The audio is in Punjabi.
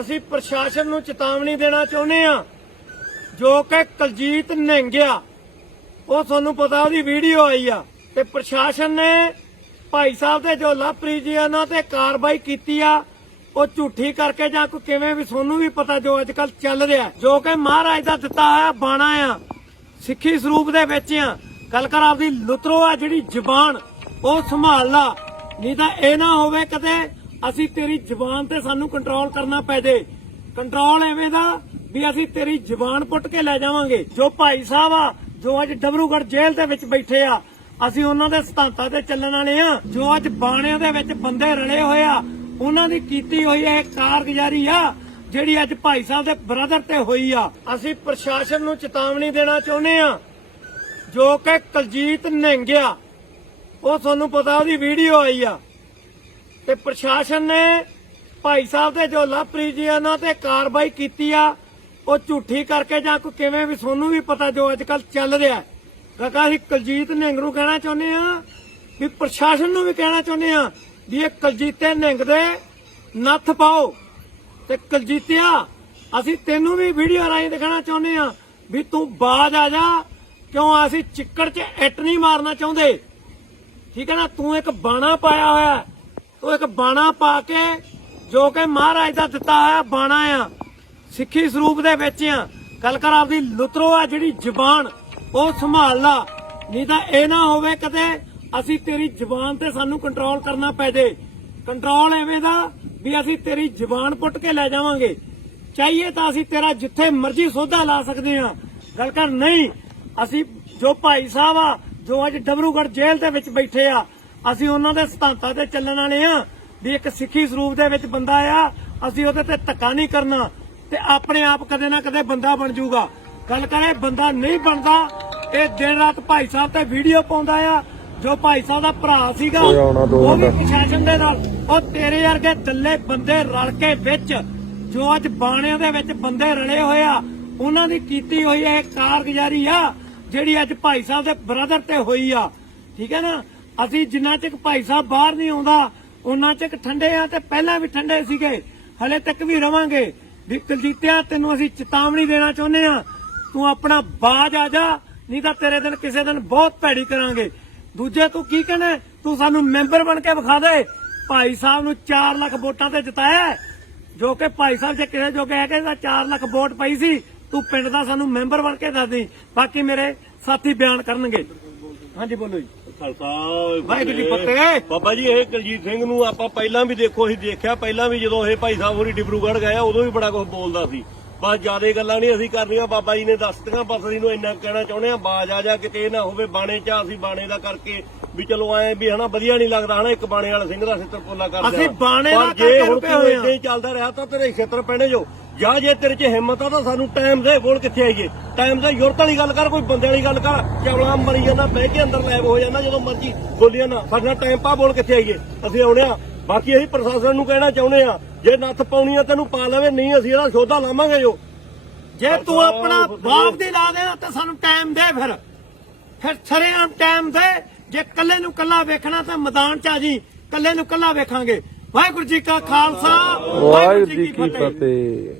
ਅਸੀਂ ਪ੍ਰਸ਼ਾਸਨ ਨੂੰ ਚੇਤਾਵਨੀ ਦੇਣਾ ਚਾਹੁੰਦੇ ਆ ਜੋ ਕਿ ਕਲਜੀਤ ਨਿਹੰਗਿਆ ਉਹ ਤੁਹਾਨੂੰ ਪਤਾ ਉਹਦੀ ਵੀਡੀਓ ਆਈ ਆ ਤੇ ਪ੍ਰਸ਼ਾਸਨ ਨੇ ਭਾਈ ਸਾਹਿਬ ਤੇ ਜੋ ਲਵਪ੍ਰੀਤ ਜੀ ਉਹਨਾਂ ਤੇ ਕਾਰਵਾਈ ਕੀਤੀ ਆ। ਉਹ ਝੂਠੀ ਕਰਕੇ ਜਾਂ ਕੋਈ ਕਿਵੇਂ ਵੀ ਤੁਹਾਨੂੰ ਵੀ ਪਤਾ ਜੋ ਅੱਜ ਕੱਲ ਚੱਲ ਰਿਹਾ। ਜੋ ਕਿ ਮਹਾਰਾਜ ਦਾ ਦਿੱਤਾ ਹੋਇਆ ਬਾਣਾ ਆ। ਸਿੱਖੀ ਸਰੂਪ ਦੇ ਵਿੱਚ ਆ। ਗੱਲ ਕਰ ਆਪਦੀ ਲੁਤਰੋ ਆ ਜਿਹੜੀ ਜਬਾਨ, ਉਹ ਸੰਭਾਲ ਲਾ ਨਹੀਂ ਤਾਂ ਇਹ ਨਾ ਹੋਵੇ ਕਦੇ ਅਸੀਂ ਤੇਰੀ ਜ਼ੁਬਾਨ ਤੇ ਸਾਨੂੰ ਕੰਟਰੋਲ ਕਰਨਾ ਪੈ ਜੇ। ਕੰਟਰੋਲ ਐਵੇਂ ਦਾ ਵੀ ਅਸੀਂ ਤੇਰੀ ਜ਼ੁਬਾਨ ਪੁੱਟ ਕੇ ਲੈ ਜਾਵਾਂਗੇ। ਜੋ ਭਾਈ ਸਾਹਿਬ ਆ, ਜੋ ਅੱਜ ਡਬਰੂਗੜ੍ਹ ਜੇਲ੍ਹ ਦੇ ਵਿੱਚ ਬੈਠੇ ਆ, ਅਸੀਂ ਉਹਨਾਂ ਦੇ ਸਿਧਾਂਤਾਂ ਤੇ ਚੱਲਣ ਵਾਲੇ ਆ। ਜੋ ਅੱਜ ਬਾਣਿਆਂ ਦੇ ਵਿੱਚ ਬੰਦੇ ਰਲੇ ਹੋਏ ਆ, ਉਹਨਾਂ ਦੀ ਕੀਤੀ ਹੋਈ ਇਹ ਕਾਰਗੁਜ਼ਾਰੀ ਆ, ਜਿਹੜੀ ਅੱਜ ਭਾਈ ਸਾਹਿਬ ਦੇ ਬ੍ਰਦਰ ਤੇ ਹੋਈ ਆ। ਅਸੀਂ ਪ੍ਰਸ਼ਾਸਨ ਨੂੰ ਚੇਤਾਵਨੀ ਦੇਣਾ ਚਾਹੁੰਦੇ ਆ, ਜੋ ਕਿ ਕਲਜੀਤ ਨਹਿੰਗਿਆ ਉਹ ਤੁਹਾਨੂੰ ਪਤਾ ਉਹਦੀ ਵੀਡੀਓ ਆਈ ਆ। ਤੇ ਪ੍ਰਸ਼ਾਸਨ ਨੇ ਭਾਈ ਸਾਹਿਬ ਤੇ ਜੋ ਲਵਪ੍ਰੀਤ ਜੀ ਉਹਨਾਂ ਤੇ ਕਾਰਵਾਈ ਕੀਤੀ ਆ। ਉਹ ਝੂਠੀ ਕਰਕੇ ਜਾਂ ਕੋਈ ਕਿਵੇਂ ਵੀ ਤੁਹਾਨੂੰ ਵੀ ਪਤਾ ਜੋ ਅੱਜ ਕੱਲ ਚੱਲ ਰਿਹਾ ਕਾਕਾ ਅਸੀਂ ਕੁਲਜੀਤ ਨਿਹੰਗ ਨੂੰ ਕਹਿਣਾ ਚਾਹੁੰਦੇ ਆ ਵੀ ਪ੍ਰਸ਼ਾਸਨ ਨੂੰ ਵੀ ਕਹਿਣਾ ਚਾਹੁੰਦੇ ਆ ਵੀ ਇਹ ਕੁਲਜੀਤੇ ਨਿਹੰਗ ਦੇ ਨੱਥ ਪਾਓ। ਤੇ ਕੁਲਜੀਤਿਆ, ਅਸੀਂ ਤੈਨੂੰ ਵੀ ਵੀਡੀਓ ਰਾਹੀਂ ਦਿਖਾਣਾ ਚਾਹੁੰਦੇ ਆ ਵੀ ਤੂੰ ਬਾਜ ਆ ਜਾ, ਕਿਉਂ ਅਸੀਂ ਚਿੱਕੜ 'ਚ ਇੱਟ ਨਹੀਂ ਮਾਰਨਾ ਚਾਹੁੰਦੇ? ਠੀਕ ਹੈ ਨਾ? ਤੂੰ ਇੱਕ ਬਾਣਾ ਪਾਇਆ ਹੋਇਆ ਹੈ। ਇੱਕ ਬਾਣਾ ਪਾ ਕੇ ਜੋ ਕਿ ਮਹਾਰਾਜ ਦਾ ਦਿੱਤਾ ਹੋਇਆ ਬਾਣਾ ਆ, ਸਿੱਖੀ ਸਰੂਪ ਦੇ ਵਿੱਚ ਆ। ਗੱਲ ਕਰ ਆਪਦੀ ਲੁਤਰੋ ਆ ਜਿਹੜੀ ਜ਼ੁਬਾਨ, ਉਹ ਸੰਭਾਲ ਲਾ। ਨਹੀਂ ਤਾਂ ਇਹ ਨਾ ਹੋਵੇ ਕਦੇ ਅਸੀਂ ਤੇਰੀ ਜ਼ੁਬਾਨ ਤੇ ਸਾਨੂੰ ਕੰਟਰੋਲ ਕਰਨਾ ਪੈ ਜੇ। ਕੰਟਰੋਲ ਐਵੇਂ ਦਾ ਵੀ ਅਸੀਂ ਤੇਰੀ ਜ਼ੁਬਾਨ ਪੁੱਟ ਕੇ ਲੈ ਜਾਵਾਂਗੇ। ਚਾਹੀਏ ਤਾਂ ਅਸੀਂ ਤੇਰਾ ਜਿੱਥੇ ਮਰਜ਼ੀ ਸੋਧਾ ਲਾ ਸਕਦੇ ਆ ਗੱਲ ਕਰ ਨਹੀਂ, ਅਸੀਂ ਜੋ ਭਾਈ ਸਾਹਿਬ ਆ, ਜੋ ਅੱਜ ਡਬਰੂਗੜ੍ਹ ਜੇਲ੍ਹ ਦੇ ਵਿੱਚ ਬੈਠੇ ਆ ਅਸੀਂ ਉਹਨਾਂ ਦੇ ਸਿਧਾਂਤਾਂ ਤੇ ਚੱਲਣ ਵਾਲੇ ਆ ਵੀ ਇੱਕ ਸਿੱਖੀ ਸਰੂਪ ਦੇ ਵਿੱਚ ਬੰਦਾ ਆ ਅਸੀਂ ਉਹਦੇ ਤੇ ਧੱਕਾ ਨਹੀਂ ਕਰਨਾ ਤੇ ਆਪਣੇ ਆਪ ਕਦੇ ਨਾ ਕਦੇ ਬੰਦਾ ਬਣ ਜਾਊਗਾ। ਗੱਲ ਕਰੇ ਬੰਦਾ ਨਹੀਂ ਬਣਦਾ ਇਹ ਦਿਨ ਰਾਤ ਭਾਈ ਸਾਹਿਬ ਤੇ ਵੀਡੀਓ ਪਾਉਂਦਾ ਆ ਜੋ ਭਾਈ ਸਾਹਿਬ ਦਾ ਭਰਾ ਸੀਗਾ ਉਹ ਵੀ ਪ੍ਰਸ਼ਾਸਨ ਦੇ ਨਾਲ ਉਹ ਤੇਰੇ ਵਰਗੇ ਦੱਲੇ ਬੰਦੇ ਰਲ ਕੇ ਵਿੱਚ ਜੋ ਅੱਜ ਬਾਣਿਆਂ ਦੇ ਵਿੱਚ ਬੰਦੇ ਰਲੇ ਹੋਏ ਆ ਉਹਨਾਂ ਦੀ ਕੀਤੀ ਹੋਈ ਇਹ ਕਾਰਗੁਜ਼ਾਰੀ ਆ ਜਿਹੜੀ ਅੱਜ ਭਾਈ ਸਾਹਿਬ ਦੇ ਬ੍ਰਦਰ ਤੇ ਹੋਈ ਆ। ਠੀਕ ਹੈ ਨਾ? ਅਸੀਂ ਜਿੰਨਾ ਚਿਰ ਭਾਈ ਸਾਹਿਬ ਬਾਹਰ ਨਹੀਂ ਆਉਂਦਾ ਉਹਨਾਂ ਚਿਰ ਠੰਡੇ ਆ ਤੇ ਪਹਿਲਾਂ ਵੀ ਠੰਡੇ ਸੀਗੇ। ਹਲੇ ਤੱਕ ਵੀ ਰਵਾਂਗੇ। ਵੀ ਕੁਲਜੀਤਿਆ ਤੈਨੂੰ ਅਸੀਂ ਚੇਤਾਵਨੀ ਦੇਣਾ ਚਾਹੁੰਦੇ ਆ। ਤੂੰ ਆਪਣਾ ਬਾਜ ਆ ਜਾ, ਨਹੀਂ ਤਾਂ ਤੇਰੇ ਦਿਨ ਕਿਸੇ ਦਿਨ ਬਹੁਤ ਭੈੜੀ ਕਰਾਂਗੇ। ਦੂਜੇ ਤੂੰ ਕੀ ਕਹਿੰਦਾ ਤੂੰ ਸਾਨੂੰ ਮੈਂਬਰ ਬਣ ਕੇ ਵਿਖਾ ਦੇ। ਭਾਈ ਸਾਹਿਬ ਨੂੰ 4 ਲੱਖ ਵੋਟਾਂ ਤੇ ਜਿਤਾਇਆ ਜੋ ਕਿ ਭਾਈ ਸਾਹਿਬ ਜੇ ਕਿਸੇ ਜੋਗੇ ਹੈਗੇ ਤਾਂ 4 ਲੱਖ ਵੋਟ ਪਈ ਸੀ। ਤੂੰ ਪਿੰਡ ਦਾ ਸਾਨੂੰ ਮੈਂਬਰ ਬਣ ਕੇ ਦੱਸ ਦੇ। ਬਾਕੀ ਮੇਰੇ ਸਾਥੀ ਬਿਆਨ ਕਰਨਗੇ। ਹਾਂਜੀ, ਬੋਲੋ ਜੀ। ਖਾਲਸਾ ਵਾਹਿਗੁਰੂ ਜੀ ਫਤਿਹ। ਬਾਬਾ ਜੀ ਇਹ ਕੁਲਜੀਤ ਸਿੰਘ ਨੂੰ ਆਪਾਂ ਪਹਿਲਾਂ ਵੀ ਦੇਖੋ ਅਸੀਂ ਦੇਖਿਆ ਪਹਿਲਾਂ ਵੀ ਜਦੋਂ ਇਹ ਭਾਈ ਸਾਹਿਬ ਹੋਰੀ ਡਿਬਰੂਗੜ੍ਹ ਗਏ ਉਦੋਂ ਵੀ ਬੜਾ ਕੁਝ ਬੋਲਦਾ ਸੀ ਬਸ ਜਿਆਦੇ ਗੱਲਾਂ ਨਹੀਂ ਅਸੀਂ ਕਰਨੀਆਂ ਬਾਬਾ ਜੀ ਨੇ ਦੱਸਤੀਆਂ ਬਸ ਅਸੀਂ ਨੂੰ ਇੰਨਾ ਕਹਿਣਾ ਚਾਹੁੰਦੇ ਆ ਬਾਜ ਆ ਜਾ ਕਿਤੇ ਨਾ ਹੋਵੇ ਬਾਣੇ ਚ ਅਸੀਂ ਬਾਣੇ ਦਾ ਕਰਕੇ ਵੀ ਚਲੋ ਐ ਵੀ ਹਨਾ ਵਧੀਆ ਨਹੀਂ ਲੱਗਦਾ ਹਨਾ ਇੱਕ ਬਾਣੇ ਵਾਲਾ ਸਿੰਘ ਦਾ ਸਿੱਤਰ ਪੋਲਾ ਕਰਦੇ ਅਸੀਂ। ਬਾਣੇ ਦਾ ਜੇ ਕਰਕੇ ਤੂੰ ਹੋਏ ਆ। ਹੀ ਚੱਲਦਾ ਰਿਹਾ ਤਾਂ ਤੇਰੇ ਖੇਤਰ ਪੈਣੇ ਜੋ ਜਾਂ ਜੇ ਤੇਰੇ 'ਚ ਹਿੰਮਤ ਆ ਤਾਂ ਸਾਨੂੰ ਟਾਈਮ ਦੇ ਬੋਲ ਕਿੱਥੇ ਆਈਏ? ਟਾਈਮ ਦਾ ਯੁਰਤ ਵਾਲੀ ਗੱਲ ਕਰ ਕੋਈ ਬੰਦੇ ਵਾਲੀ ਗੱਲ ਕਰ। ਚਵਲਾ ਮਰੀ ਜਾਂਦਾ ਬਹਿ ਕੇ ਅੰਦਰ ਲੈਬ ਹੋ ਜਾਂਦਾ ਜਦੋਂ ਮਰਜ਼ੀ ਬੋਲੀ ਜਾਂਦਾ ਸਾਡਾ ਟਾਈਮ ਪਾ ਬੋਲ ਕਿੱਥੇ ਆਈਏ? ਅਸੀਂ ਆਉਣੇ ਆ। ਬਾਕੀ ਅਸੀਂ ਪ੍ਰਸ਼ਾਸਨ ਨੂੰ ਕਹਿਣਾ ਚਾਹੁੰਦੇ ਆ ਜੇ ਨੱਥ ਪਾਉਣੀ ਆ ਤੈਨੂੰ ਪਾ ਲਵੇ ਨਹੀਂ ਅਸੀਂ ਇਹਦਾ ਸੋਧਾ ਲਾਵਾਂਗੇ ਜੋ। ਜੇ ਤੂੰ ਆਪਣਾ ਬਾਪ ਦੀ ਲਾ ਦੇਣਾ ਤਾਂ ਸਾਨੂੰ ਟਾਈਮ ਦੇ ਫਿਰ। ਫਿਰ ਸਰੇਆਮ ਟਾਈਮ ਦੇ। ਜੇ ਕੱਲੇ ਨੂੰ ਕੱਲਾ ਵੇਖਣਾ ਤਾਂ ਮੈਦਾਨ ਚ ਆ ਜੀ। ਕੱਲੇ ਨੂੰ ਕੱਲਾ ਵੇਖਾਂਗੇ। ਵਾਹਿਗੁਰੂ ਜੀ ਕਾ ਖਾਲਸਾ ਵਾਹਿਗੁਰੂ ਜੀ ਕੀ ਫਤਿਹ।